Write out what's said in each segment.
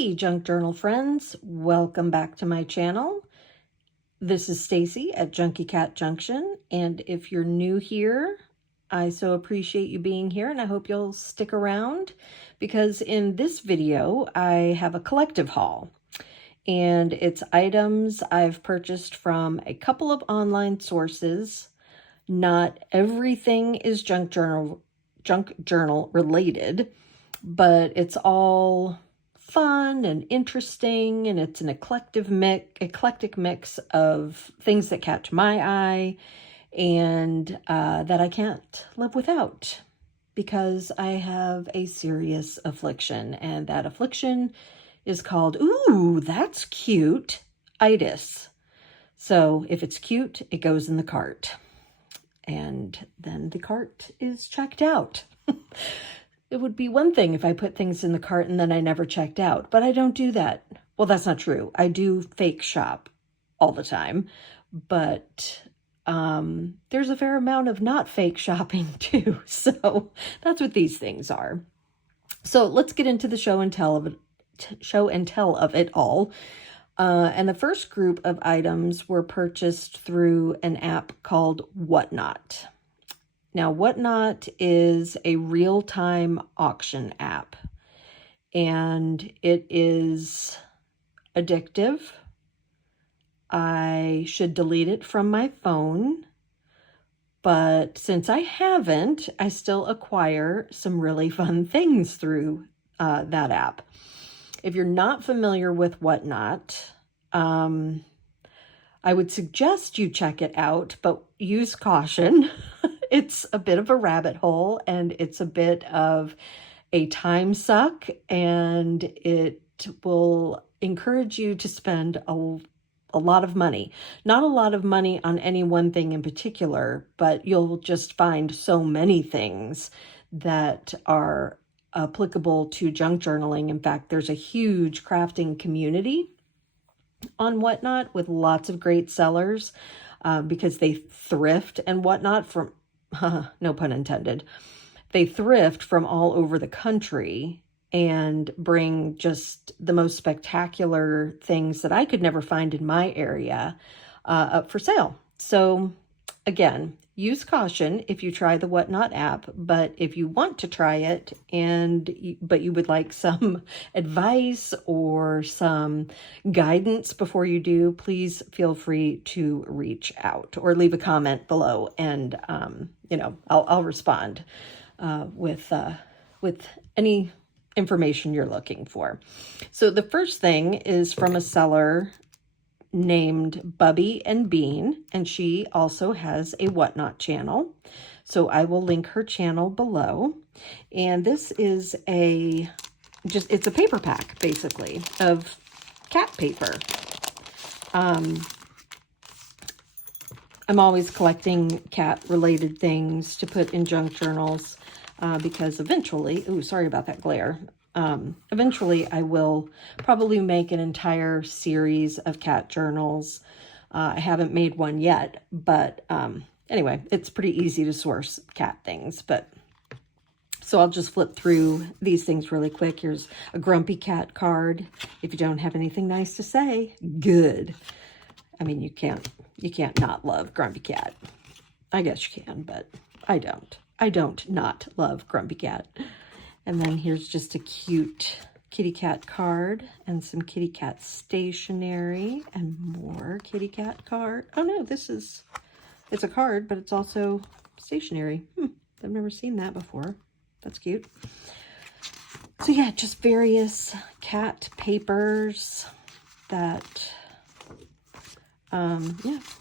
Hey, junk journal friends, welcome back to my channel. This is Stacy at JunkyCatJunction, and if you're new here, I so appreciate you being here, and I hope you'll stick around because in this video, I have a collective haul, and it's items I've purchased from a couple of online sources. Not everything is junk journal related, but it's all fun and interesting, and it's an eclectic mix of things that catch my eye and that I can't live without because I have a serious affliction, and that affliction is called, ooh, that's cute, itis. So if it's cute, it goes in the cart, and then the cart is checked out. It would be one thing if I put things in the cart and then I never checked out, but I don't do that. Well, that's not true. I do fake shop all the time, but there's a fair amount of not fake shopping too. So that's what these things are. So let's get into the show and tell of it all. And the first group of items were purchased through an app called Whatnot. Now, Whatnot is a real-time auction app, and it is addictive. I should delete it from my phone, but since I haven't, I still acquire some really fun things through that app. If you're not familiar with Whatnot, I would suggest you check it out, but use caution. It's a bit of a rabbit hole, and it's a bit of a time suck, and it will encourage you to spend a lot of money. Not a lot of money on any one thing in particular, but you'll just find so many things that are applicable to junk journaling. In fact, there's a huge crafting community on Whatnot with lots of great sellers because they thrift and whatnot from, no pun intended, they thrift from all over the country and bring just the most spectacular things that I could never find in my area up for sale. So again, use caution if you try the Whatnot app, but if you want to try it but you would like some advice or some guidance before you do, please feel free to reach out or leave a comment below, and I'll respond with any information you're looking for. So the first thing is from a seller named Bubby and Bean, and she also has a Whatnot channel. So I will link her channel below. And this is it's a paper pack basically of cat paper. I'm always collecting cat related things to put in junk journals because eventually, ooh, sorry about that glare. Eventually I will probably make an entire series of cat journals. I haven't made one yet, but anyway, it's pretty easy to source cat things. So I'll just flip through these things really quick. Here's a grumpy cat card. If you don't have anything nice to say, good. I mean, you can't not love Grumpy Cat. I guess you can, but I don't. I don't not love Grumpy Cat. And then here's just a cute kitty cat card and some kitty cat stationery and more kitty cat card. Oh no, it's a card, but it's also stationery. I've never seen that before. That's cute. So yeah, just various cat papers that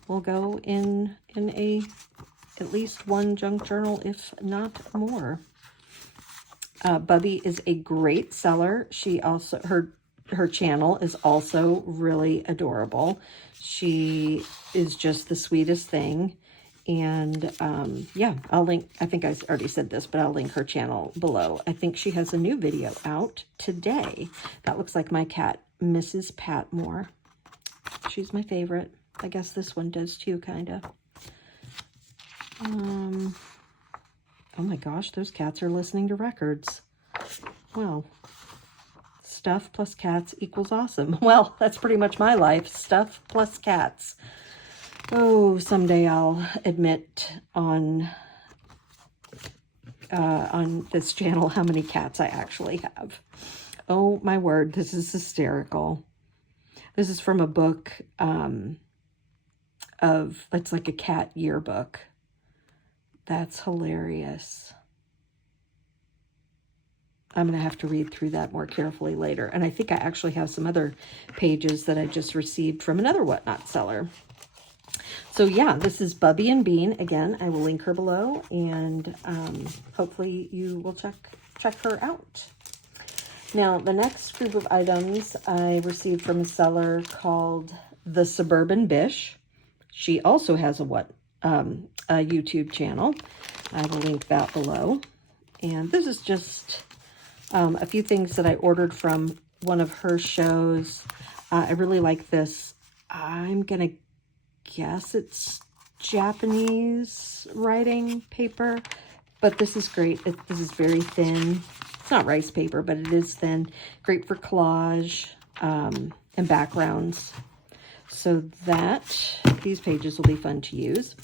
will go in at least one junk journal, if not more. Bubby is a great seller. She also, her channel is also really adorable. She is just the sweetest thing. And yeah, I'll link, I think I already said this, but I'll link her channel below. I think she has a new video out today. That looks like my cat, Mrs. Patmore. She's my favorite. I guess this one does too, kind of. Oh my gosh, those cats are listening to records. Well, stuff plus cats equals awesome. Well, that's pretty much my life. Stuff plus cats. Oh, someday I'll admit on this channel how many cats I actually have. Oh my word, this is hysterical. This is from a book it's like a cat yearbook. That's hilarious. I'm going to have to read through that more carefully later. And I think I actually have some other pages that I just received from another Whatnot seller. So yeah, this is Bubby and Bean. Again, I will link her below, and hopefully you will check her out. Now, the next group of items I received from a seller called The Suburban Bish. She also has a YouTube channel. I will link that below. And this is just a few things that I ordered from one of her shows. I really like this. I'm going to guess it's Japanese writing paper, but this is great. This is very thin. It's not rice paper, but it is thin. Great for collage and backgrounds. So these pages will be fun to use.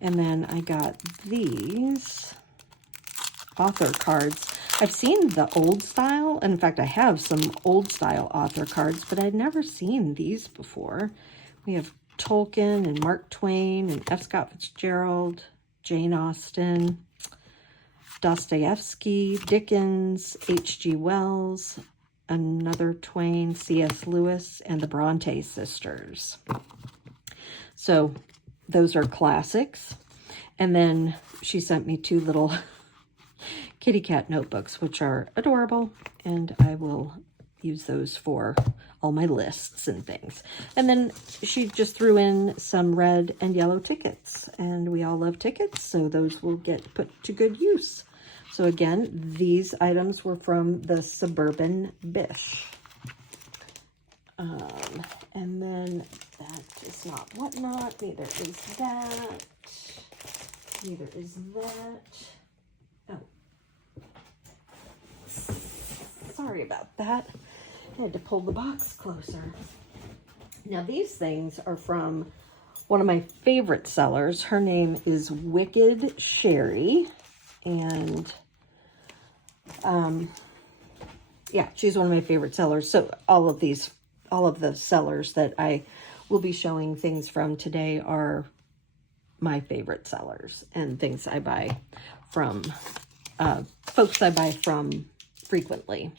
And then I got these author cards. I've seen the old style, and in fact, I have some old style author cards, but I'd never seen these before. We have Tolkien and Mark Twain and F. Scott Fitzgerald, Jane Austen, Dostoevsky, Dickens, H.G. Wells, another Twain, C.S. Lewis, and the Bronte sisters. So those are classics. And then she sent me 2 little kitty cat notebooks, which are adorable, and I will use those for all my lists and things. And then she just threw in some red and yellow tickets, and we all love tickets, so those will get put to good use. So again, these items were from the Suburban Bish. And then that is not Whatnot, neither is that, neither is that. Oh, sorry about that. I had to pull the box closer. Now these things are from one of my favorite sellers. Her name is Wicked Sherry, and yeah, she's one of my favorite sellers. So all of the sellers that I will be showing things from today are my favorite sellers and things I buy from, folks I buy from frequently.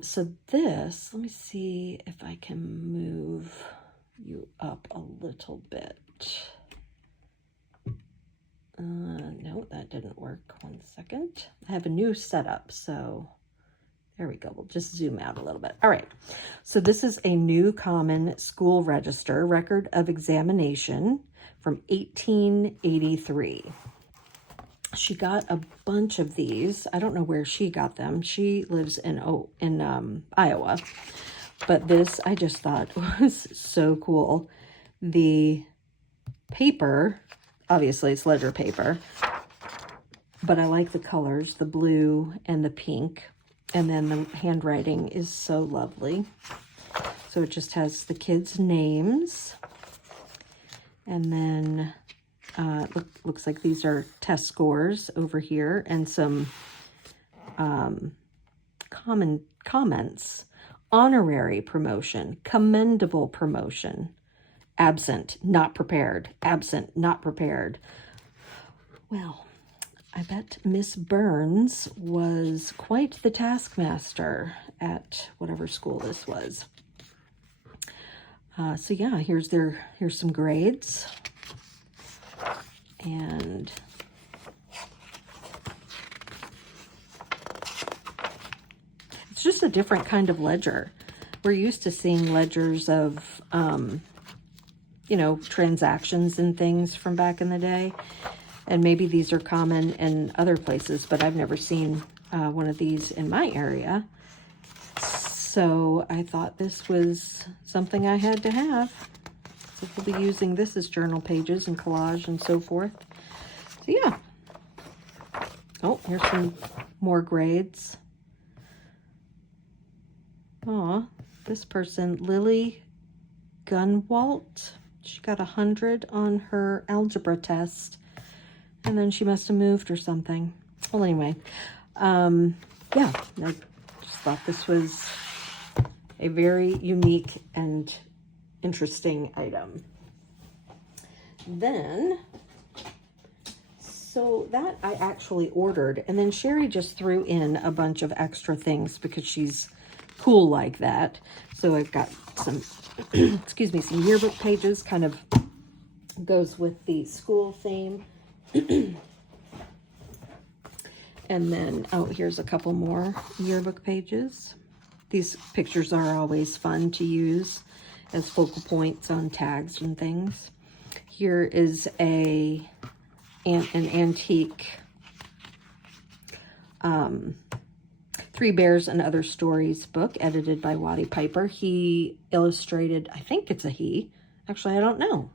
So this, let me see if I can move you up a little bit. No, that didn't work. 1 second. I have a new setup, so there we go. We'll just zoom out a little bit. All right. So this is a New Common School Register Record of Examination from 1883. She got a bunch of these. I don't know where she got them. She lives in Iowa. But this I just thought was so cool. The paper, obviously it's ledger paper, but I like the colors, the blue and the pink. And then the handwriting is so lovely. So it just has the kids' names. And then looks like these are test scores over here, and some common comments. Honorary promotion, commendable promotion, absent, not prepared, absent, not prepared. Well, I bet Miss Burns was quite the taskmaster at whatever school this was. So yeah, here's some grades. And it's just a different kind of ledger. We're used to seeing ledgers of, transactions and things from back in the day. And maybe these are common in other places, but I've never seen one of these in my area. So I thought this was something I had to have. So we'll be using this as journal pages and collage and so forth. So yeah. Oh, here's some more grades. Oh, this person, Lily Gunwalt, she got 100 on her algebra test, and then she must have moved or something. Well, anyway, yeah, I just thought this was a very unique and interesting item. Then, so that I actually ordered, and then Sherry just threw in a bunch of extra things because she's cool like that. So I've got some, excuse me, some yearbook pages, kind of goes with the school theme. And then, oh, here's a couple more yearbook pages. These pictures are always fun to use as focal points on tags and things. Here is an antique Three Bears and Other Stories book, edited by Waddy Piper. He illustrated, I think it's a he. Actually, I don't know.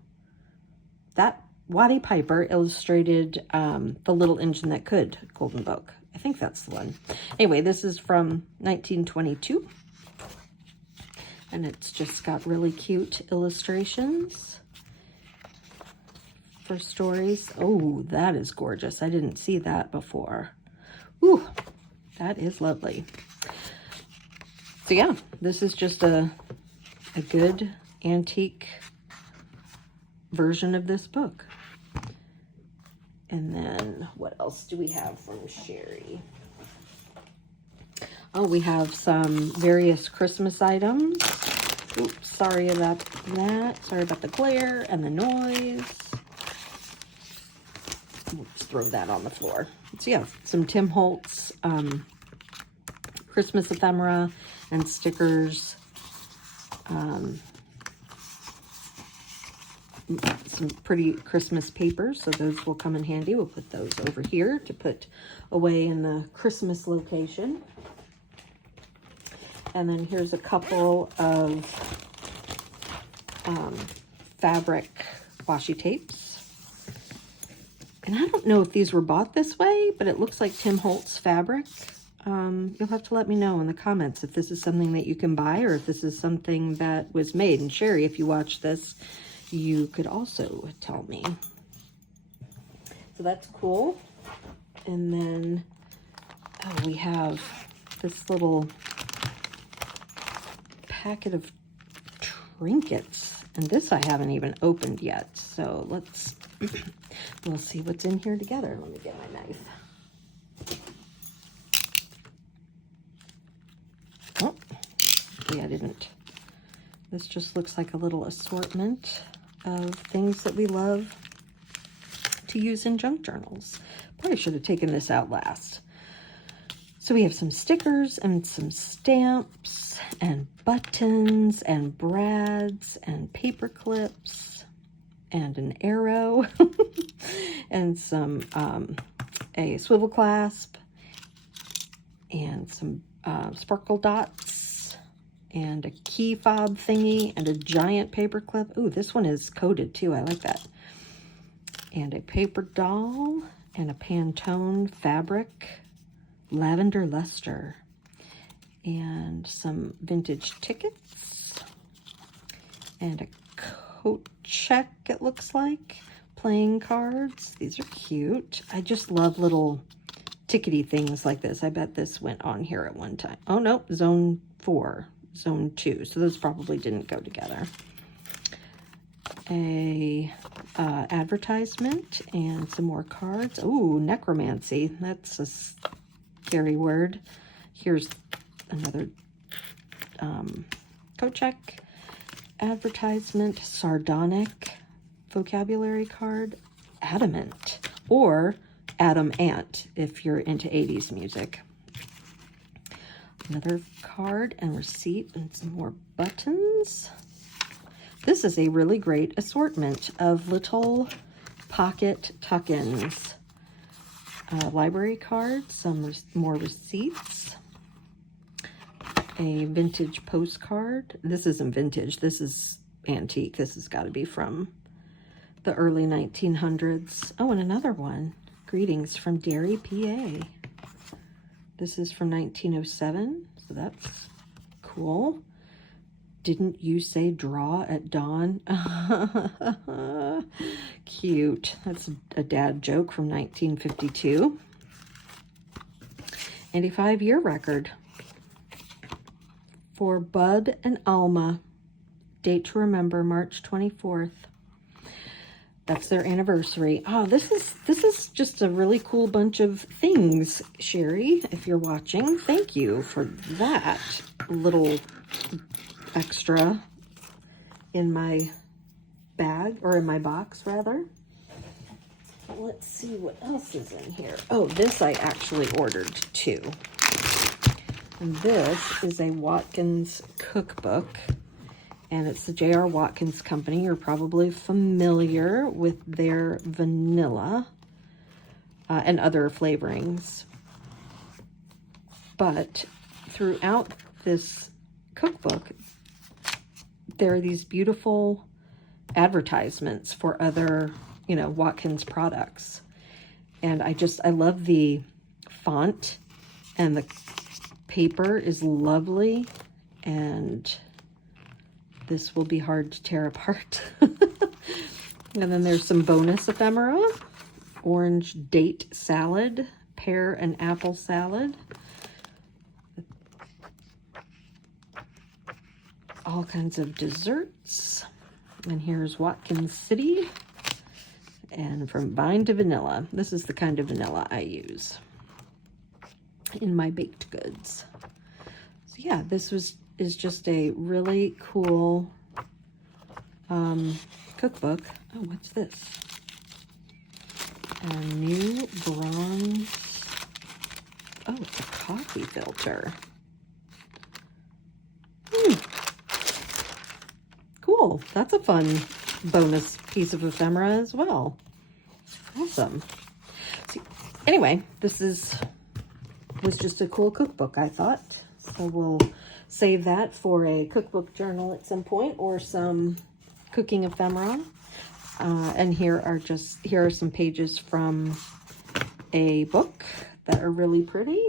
That Waddy Piper illustrated The Little Engine That Could, Golden Book. I think that's the one. Anyway, this is from 1922. And it's just got really cute illustrations for stories. Oh, that is gorgeous. I didn't see that before. Ooh, that is lovely. So yeah, this is just a good antique version of this book. And then what else do we have from Sherry? Oh, we have some various Christmas items. Oops, sorry about that. Sorry about the glare and the noise. Oops, throw that on the floor. So yeah, some Tim Holtz Christmas ephemera and stickers. Some pretty Christmas papers, so those will come in handy. We'll put those over here to put away in the Christmas location. And then here's a couple of fabric washi tapes. And I don't know if these were bought this way, but it looks like Tim Holtz fabric. You'll have to let me know in the comments if this is something that you can buy or if this is something that was made. And Sherry, if you watch this, you could also tell me. So that's cool. And then we have this little packet of trinkets. And this I haven't even opened yet. So we'll see what's in here together. Let me get my knife. Oh, yeah, I didn't. This just looks like a little assortment of things that we love to use in junk journals. Probably should have taken this out last. So we have some stickers and some stamps and buttons and brads and paper clips and an arrow and some a swivel clasp and some sparkle dots and a key fob thingy and a giant paper clip. Ooh, this one is coated too. I like that. And a paper doll and a Pantone fabric lavender luster and some vintage tickets and a coat check, it looks like, playing cards. These are cute. I just love little tickety things like this. I bet this went on here at one time. Oh, no, zone 4, zone 2. So those probably didn't go together. A advertisement and some more cards. Oh, necromancy. That's a scary word. Here's another coat check. Advertisement, sardonic vocabulary card, adamant, or Adam Ant if you're into 80s music. Another card and receipt and some more buttons. This is a really great assortment of little pocket tuck-ins. Library cards, some more receipts, a vintage postcard. This isn't vintage, this is antique. This has got to be from the early 1900s. Oh, and another one. Greetings from Derry, PA. This is from 1907, so that's cool. Didn't you say draw at dawn? Cute. That's a dad joke from 1952. 85-year record for Bud and Alma. Date to remember, March 24th. That's their anniversary. Oh, this is just a really cool bunch of things, Sherry. If you're watching, thank you for that little extra in my bag, or in my box rather. Let's see what else is in here. Oh, this I actually ordered too. And this is a Watkins cookbook, and it's the J.R. Watkins Company. You're probably familiar with their vanilla and other flavorings. But throughout this cookbook, there are these beautiful advertisements for other, you know, Watkins products. And I love the font, and the paper is lovely, and this will be hard to tear apart. And then there's some bonus ephemera. Orange date salad, pear and apple salad. All kinds of desserts. And here's Watkins City. And from vine to vanilla. This is the kind of vanilla I use in my baked goods. So yeah, this is just a really cool cookbook. Oh, what's this? A new bronze. Oh, it's a coffee filter. Cool. That's a fun bonus piece of ephemera as well. Awesome. So, anyway, this was just a cool cookbook, I thought. So we'll save that for a cookbook journal at some point, or some cooking ephemera. And here are some pages from a book that are really pretty.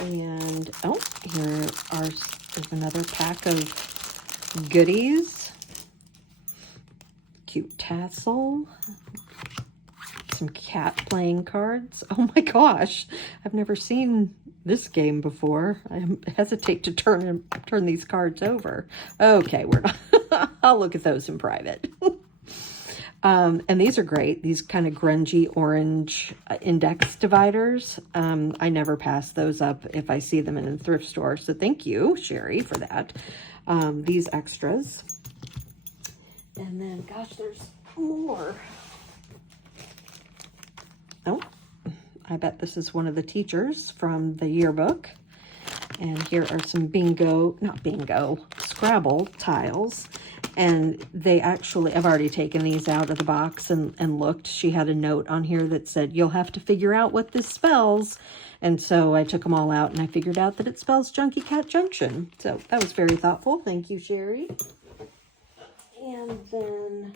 And oh, there's another pack of goodies. Cute tassel. Some cat playing cards. Oh my gosh, I've never seen this game before. I hesitate to turn these cards over. Okay, we're not. I'll look at those in private. And these are great. These kind of grungy orange index dividers. I never pass those up if I see them in a thrift store. So thank you, Sherry, for that. These extras. And then, gosh, there's more. Oh, I bet this is one of the teachers from the yearbook. And here are some Scrabble tiles. And they actually, I've already taken these out of the box and looked. She had a note on here that said, you'll have to figure out what this spells. And so I took them all out, and I figured out that it spells JunkyCatJunction. So that was very thoughtful. Thank you, Sherry. And then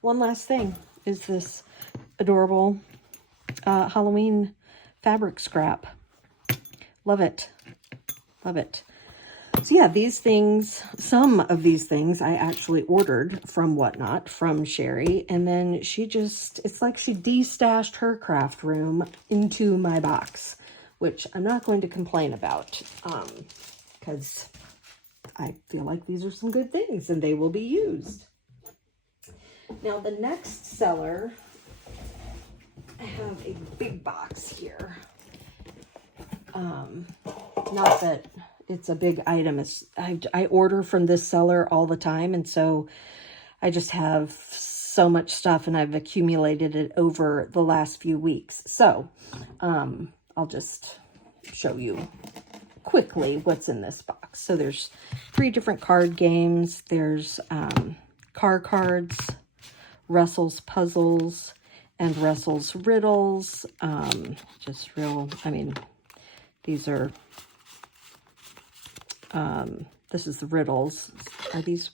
one last thing is this adorable Halloween fabric scrap. Love it. Love it. So yeah, these things, some of these things I actually ordered from Whatnot, from Sherry, and then it's like she de-stashed her craft room into my box, which I'm not going to complain about, because I feel like these are some good things and they will be used. Now the next seller, I have a big box here. Not that it's a big item. I order from this seller all the time, and so I just have so much stuff, and I've accumulated it over the last few weeks. So I'll just show you quickly what's in this box. So there's 3 different card games. There's car cards, Russell's Puzzles, and Russell's Riddles. These are, this is the Riddles. Are these,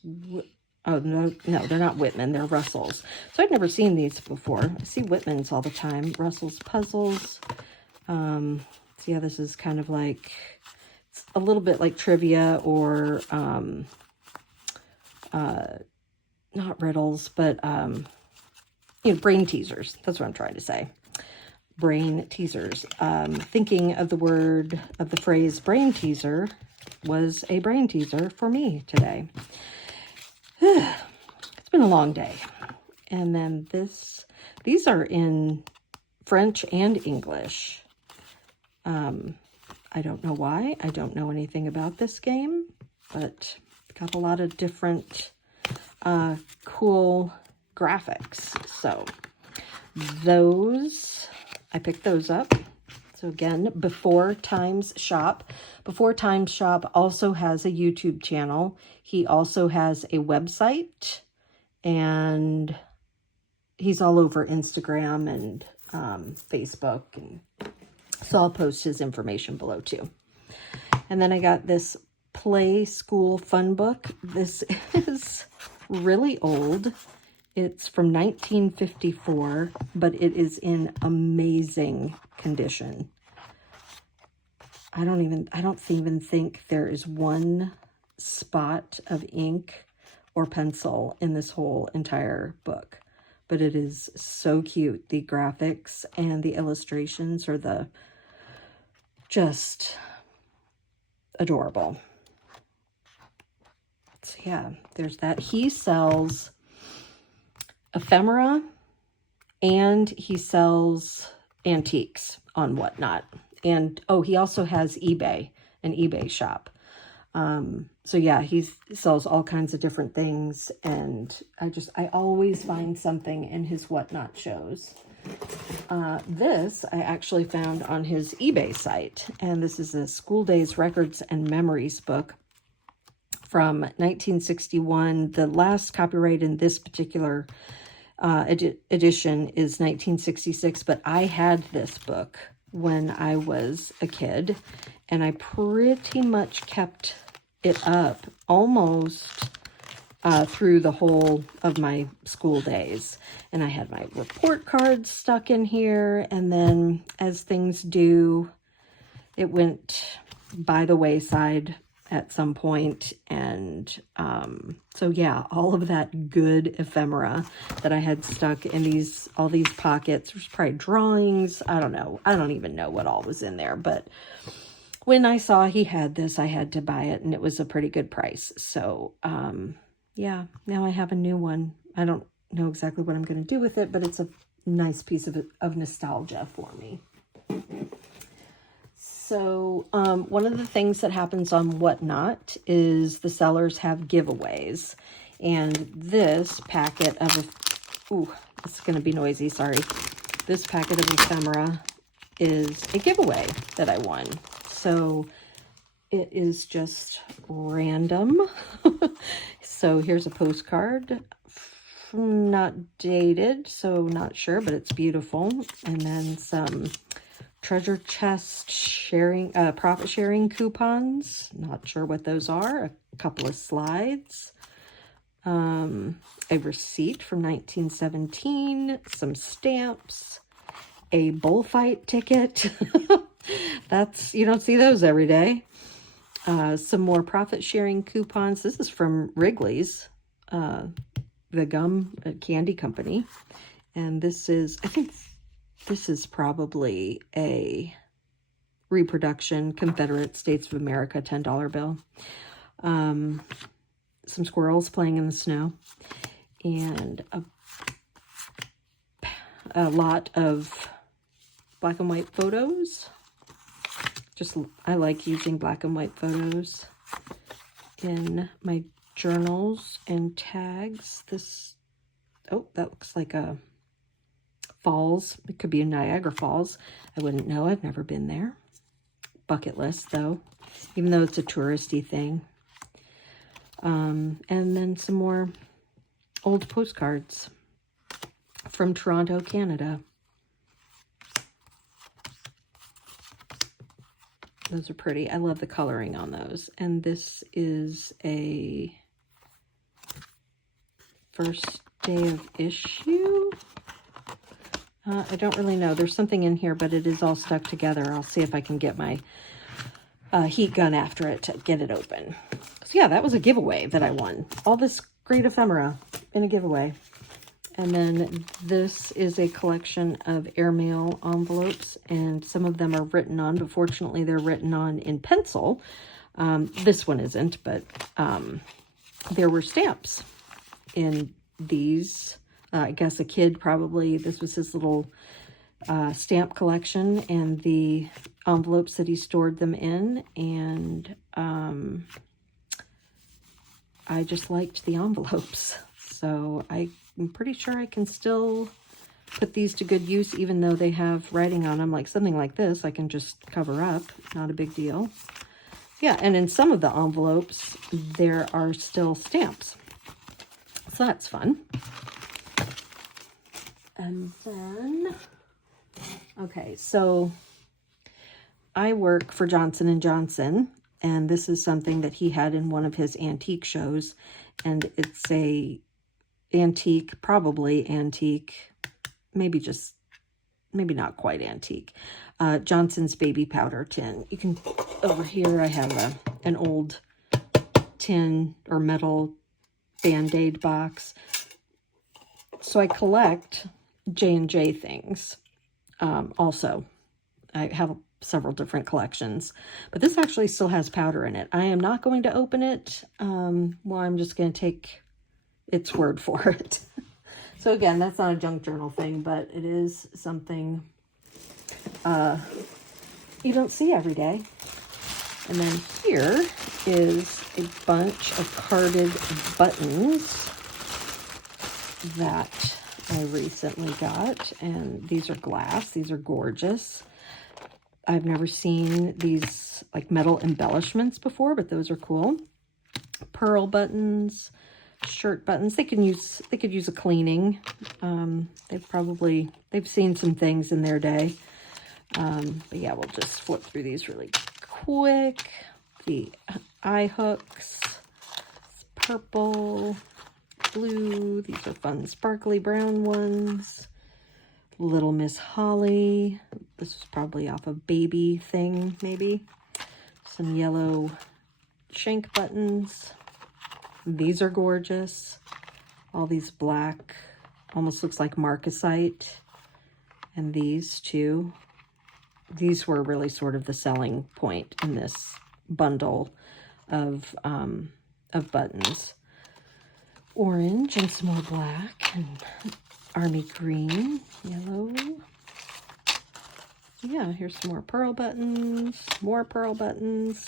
oh, no, they're not Whitman, they're Russell's. So I've never seen these before. I see Whitman's all the time. Russell's Puzzles. Let's So yeah, this is kind of like, it's a little bit like trivia or, not riddles, but, you know, brain teasers. That's what I'm trying to say. Brain teasers. Thinking of the phrase brain teaser was a brain teaser for me today. It's been a long day. And then these are in French and English. I don't know why. I don't know anything about this game, but got a lot of different cool graphics. So I picked those up. So again, Before Times Shop. Before Times Shop also has a YouTube channel. He also has a website, and he's all over Instagram and Facebook. And so I'll post his information below too. And then I got this Play School Fun Book. This is really old. It's from 1954, but it is in amazing condition. I don't even think there is one spot of ink or pencil in this whole entire book, but it is so cute. The graphics and the illustrations are just adorable. So yeah, there's that. He sells ephemera and he sells antiques on Whatnot. And oh, he also has eBay, an eBay shop. So yeah, he sells all kinds of different things, and I always find something in his Whatnot shows. This I actually found on his eBay site, and this is a School Days Records and Memories book from 1961. The last copyright in this particular edition is 1966, but I had this book when I was a kid, and I pretty much kept it up almost through the whole of my school days. And I had my report cards stuck in here, and then as things do, it went by the wayside at some point. And so yeah, all of that good ephemera that I had stuck in all these pockets, there's probably drawings, I don't know, I don't even know what all was in there, but when I saw he had this, I had to buy it, and it was a pretty good price. So yeah, now I have a new one. I don't know exactly what I'm going to do with it, but it's a nice piece of nostalgia for me. So one of the things that happens on Whatnot is the sellers have giveaways. And this packet of, it's going to be noisy, sorry. This packet of ephemera is a giveaway that I won. So it is just random. So here's a postcard, not dated, so not sure, but it's beautiful. And then some treasure chest profit sharing coupons. Not sure what those are. A couple of slides. A receipt from 1917. Some stamps. A bullfight ticket. You don't see those every day. Some more profit sharing coupons. This is from Wrigley's, the gum candy company. And this is, I think this is probably a reproduction Confederate States of America $10 bill. Some squirrels playing in the snow. And a lot of black and white photos. I like using black and white photos in my journals and tags. That looks like a falls. It could be a Niagara Falls. I wouldn't know. I've never been there. Bucket list, though, even though it's a touristy thing. And then some more old postcards from Toronto, Canada. Those are pretty. I love the coloring on those. And this is a first day of issue. I don't really know. There's something in here, but it is all stuck together. I'll see if I can get my heat gun after it to get it open. So yeah, that was a giveaway that I won. All this great ephemera in a giveaway. And then this is a collection of airmail envelopes, and some of them are written on, but fortunately they're written on in pencil. This one isn't, but there were stamps in these. I guess a kid probably, this was his little stamp collection and the envelopes that he stored them in. And I just liked the envelopes. So I'm pretty sure I can still put these to good use, even though they have writing on them. Like something like this, I can just cover up. Not a big deal. Yeah, and in some of the envelopes, there are still stamps. So that's fun. And then, okay, so I work for Johnson & Johnson, and this is something that he had in one of his antique shows, and it's a antique, probably antique, maybe not quite antique, Johnson's baby powder tin. You can, over here I have an old tin or metal Band-Aid box. So I collect J&J things. Also, I have several different collections, but this actually still has powder in it. I am not going to open it. Well, I'm just going to take its word for it. So again, that's not a junk journal thing, but it is something you don't see every day. And then here is a bunch of carded buttons that I recently got, and these are glass. These are gorgeous. I've never seen these like metal embellishments before, but those are cool. Pearl buttons, shirt buttons. They could use a cleaning. They've seen some things in their day. But yeah, we'll just flip through these really quick. The eye hooks, purple, blue. These are fun sparkly brown ones. Little Miss Holly. This is probably off a baby thing, maybe. Some yellow shank buttons. These are gorgeous. All these black, almost looks like marcasite. And these too. These were really sort of the selling point in this bundle of buttons. Orange and some more black and army green, yellow. Yeah, here's some more pearl buttons,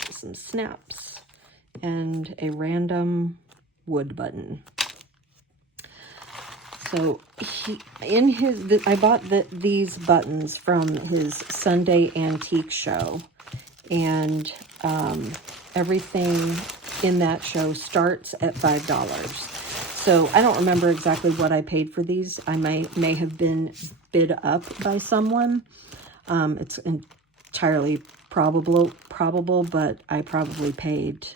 some snaps, and a random wood button. So I bought these buttons from his Sunday antique show, and everything in that show starts at $5. So I don't remember exactly what I paid for these. I may have been bid up by someone. It's entirely probable, but I probably paid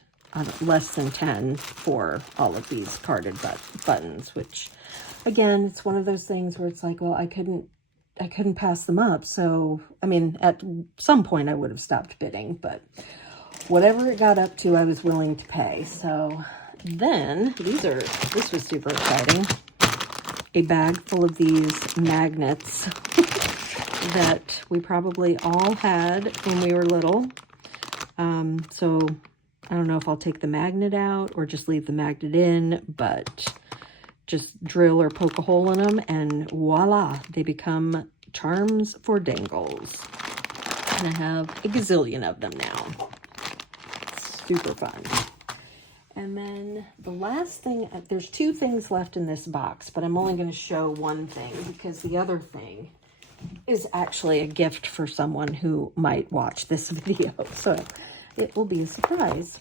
less than 10 for all of these carded buttons, which again, it's one of those things where it's like, well, I couldn't pass them up. So, I mean, at some point I would have stopped bidding, but whatever it got up to, I was willing to pay. So then this was super exciting. A bag full of these magnets that we probably all had when we were little. So I don't know if I'll take the magnet out or just leave the magnet in, but just drill or poke a hole in them and voila, they become charms for dangles. And I have a gazillion of them now. Super fun. And then the last thing, there's two things left in this box, but I'm only going to show one thing because the other thing is actually a gift for someone who might watch this video. So it will be a surprise.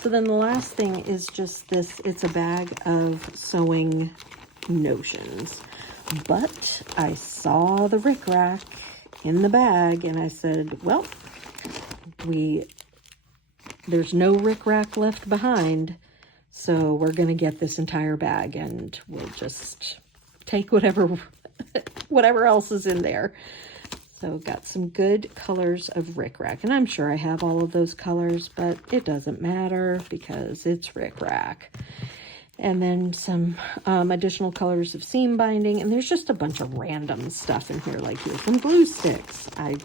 So then the last thing is just this. It's a bag of sewing notions. But I saw the rickrack in the bag and I said, well, there's no rickrack left behind, so we're going to get this entire bag and we'll just take whatever whatever else is in there. So got some good colors of rickrack, and I'm sure I have all of those colors, but it doesn't matter because it's rickrack. And then some additional colors of seam binding, and there's just a bunch of random stuff in here, like here's some glue sticks. I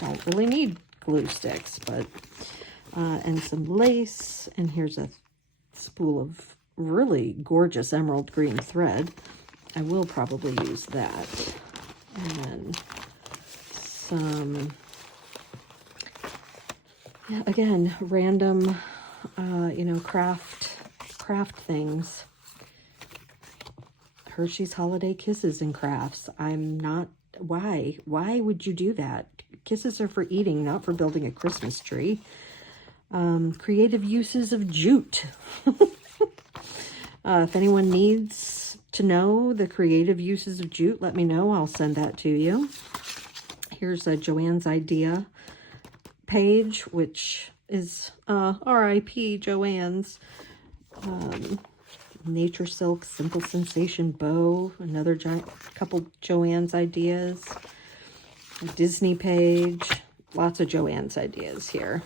don't really need glue sticks, but and some lace, and here's a spool of really gorgeous emerald green thread. I will probably use that. And then some, yeah, again, random, you know, craft things. Hershey's Holiday Kisses and Crafts. I'm not, why would you do that? Kisses are for eating, not for building a Christmas tree. Creative uses of jute. If anyone needs to know the creative uses of jute, let me know. I'll send that to you. Here's a Joanne's Idea page, which is R.I.P. Joanne's. Nature Silk Simple Sensation Bow, another couple Joanne's Ideas. A Disney page, lots of Joanne's Ideas here.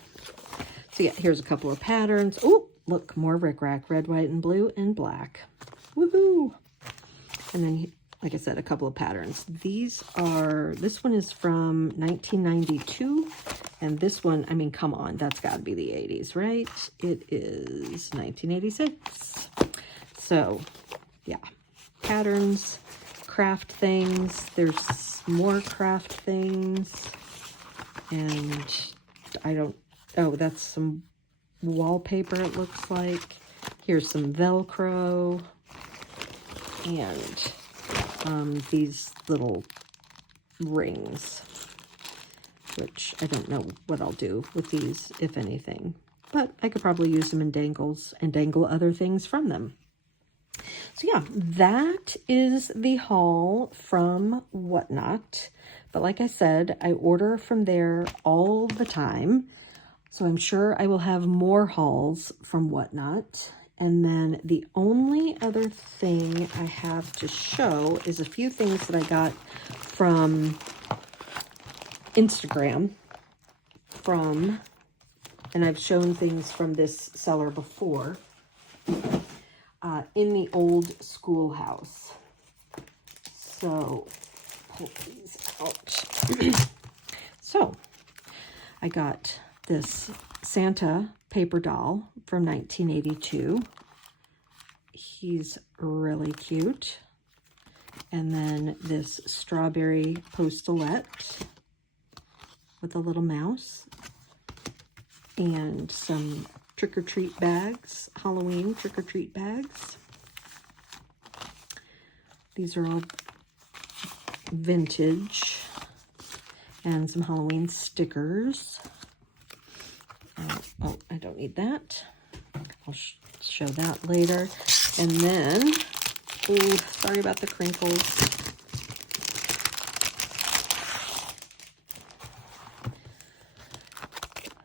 So yeah, here's a couple of patterns. Oh, look, more rickrack, red, white, and blue, and black. Woohoo! And then, like I said, a couple of patterns. These are, this one is from 1992, and this one, I mean, come on, that's got to be the 80s, right? It is 1986. So, yeah, patterns, craft things. There's more craft things, and I don't, oh, that's some wallpaper, it looks like. Here's some Velcro, and these little rings, which I don't know what I'll do with these, if anything, but I could probably use them in dangles and dangle other things from them. So yeah, that is the haul from Whatnot. But like I said, I order from there all the time. So I'm sure I will have more hauls from Whatnot. And then the only other thing I have to show is a few things that I got from Instagram and I've shown things from this seller before, in the old schoolhouse. So, pull these out. So, I got this Santa paper doll from 1982. He's really cute. And then this strawberry postulette with a little mouse. And some trick-or-treat bags, Halloween trick-or-treat bags. These are all vintage. And some Halloween stickers. Oh, I don't need that. I'll show that later. And then, oh, sorry about the crinkles.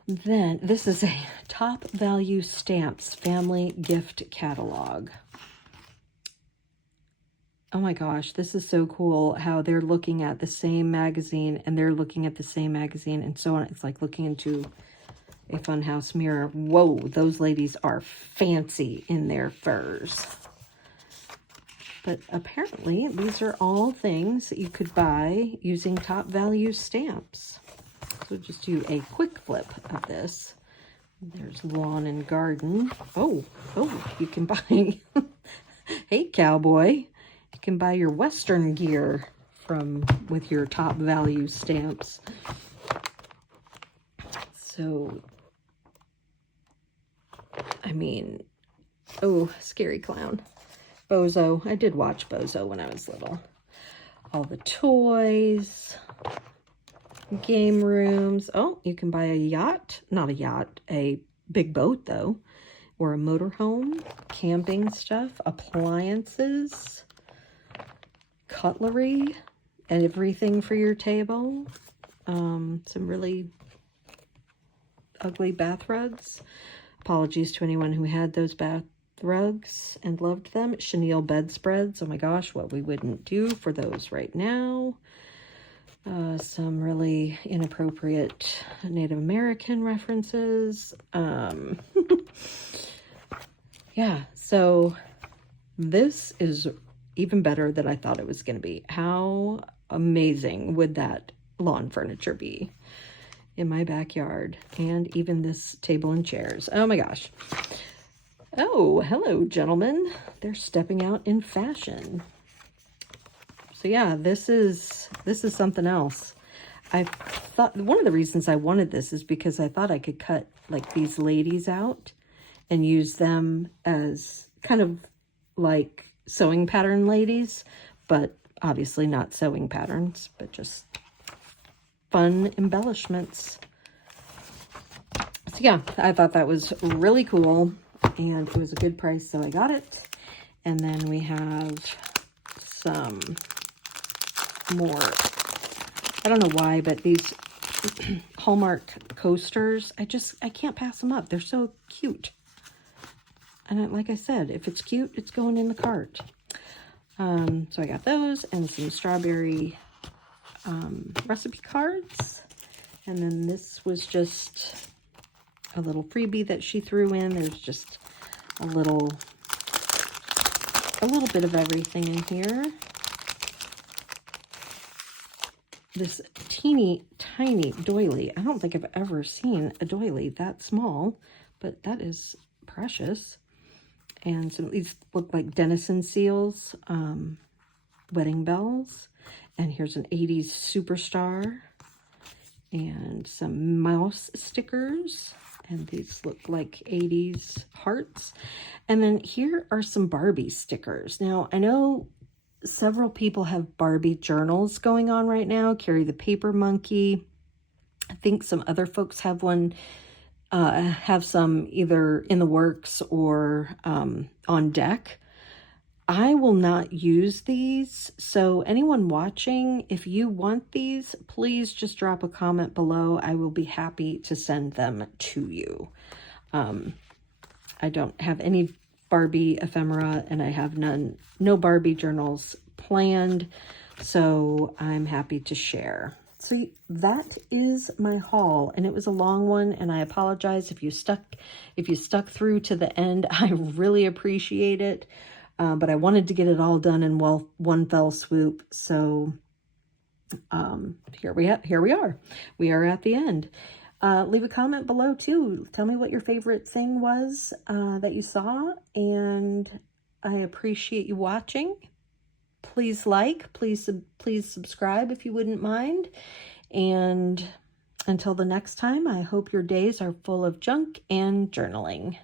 Then, this is a Top Value Stamps Family Gift Catalog. Oh my gosh, this is so cool how they're looking at the same magazine and they're looking at the same magazine and so on. It's like looking into a funhouse mirror. Whoa, those ladies are fancy in their furs. But apparently these are all things that you could buy using Top Value stamps. So just do a quick flip of this. There's lawn and garden. Oh, you can buy, hey cowboy, you can buy your Western gear with your Top Value stamps. So, I mean, oh, Scary Clown. Bozo. I did watch Bozo when I was little. All the toys. Game rooms. Oh, you can buy a yacht. Not a yacht, a big boat though. Or a motorhome. Camping stuff. Appliances. Cutlery. And everything for your table. Some really ugly bath rugs. Apologies to anyone who had those rugs and loved them. Chenille bedspreads. Oh my gosh, what we wouldn't do for those right now. Some really inappropriate Native American references. Yeah, so this is even better than I thought it was going to be. How amazing would that lawn furniture be in my backyard? And even this table and chairs. Oh my gosh. Oh, hello, gentlemen. They're stepping out in fashion. So yeah, this is something else. I thought one of the reasons I wanted this is because I thought I could cut like these ladies out and use them as kind of like sewing pattern ladies, but obviously not sewing patterns, but just fun embellishments. So yeah, I thought that was really cool, and it was a good price, so I got it. And then we have some more, I don't know why, but these Hallmark coasters, I can't pass them up. They're so cute. And like I said, if it's cute, it's going in the cart. So I got those and some strawberry recipe cards. And then this was just a little freebie that she threw in. There's just a little bit of everything in here. This teeny tiny doily. I don't think I've ever seen a doily that small, but that is precious. And some of these look like Denison seals, wedding bells. And here's an 80s superstar and some mouse stickers. And these look like 80s hearts. And then here are some Barbie stickers. Now, I know several people have Barbie journals going on right now. Carrie the Paper Monkey. I think some other folks have one, have some either in the works or on deck. I will not use these, so anyone watching, if you want these, please just drop a comment below. I will be happy to send them to you. I don't have any Barbie ephemera, and I have no Barbie journals planned, so I'm happy to share. So that is my haul, and it was a long one, and I apologize if you stuck through to the end. I really appreciate it. But I wanted to get it all done in one fell swoop. So here we are. We are at the end. Leave a comment below too. Tell me what your favorite thing was that you saw, and I appreciate you watching. Please please subscribe if you wouldn't mind. And until the next time, I hope your days are full of junk and journaling.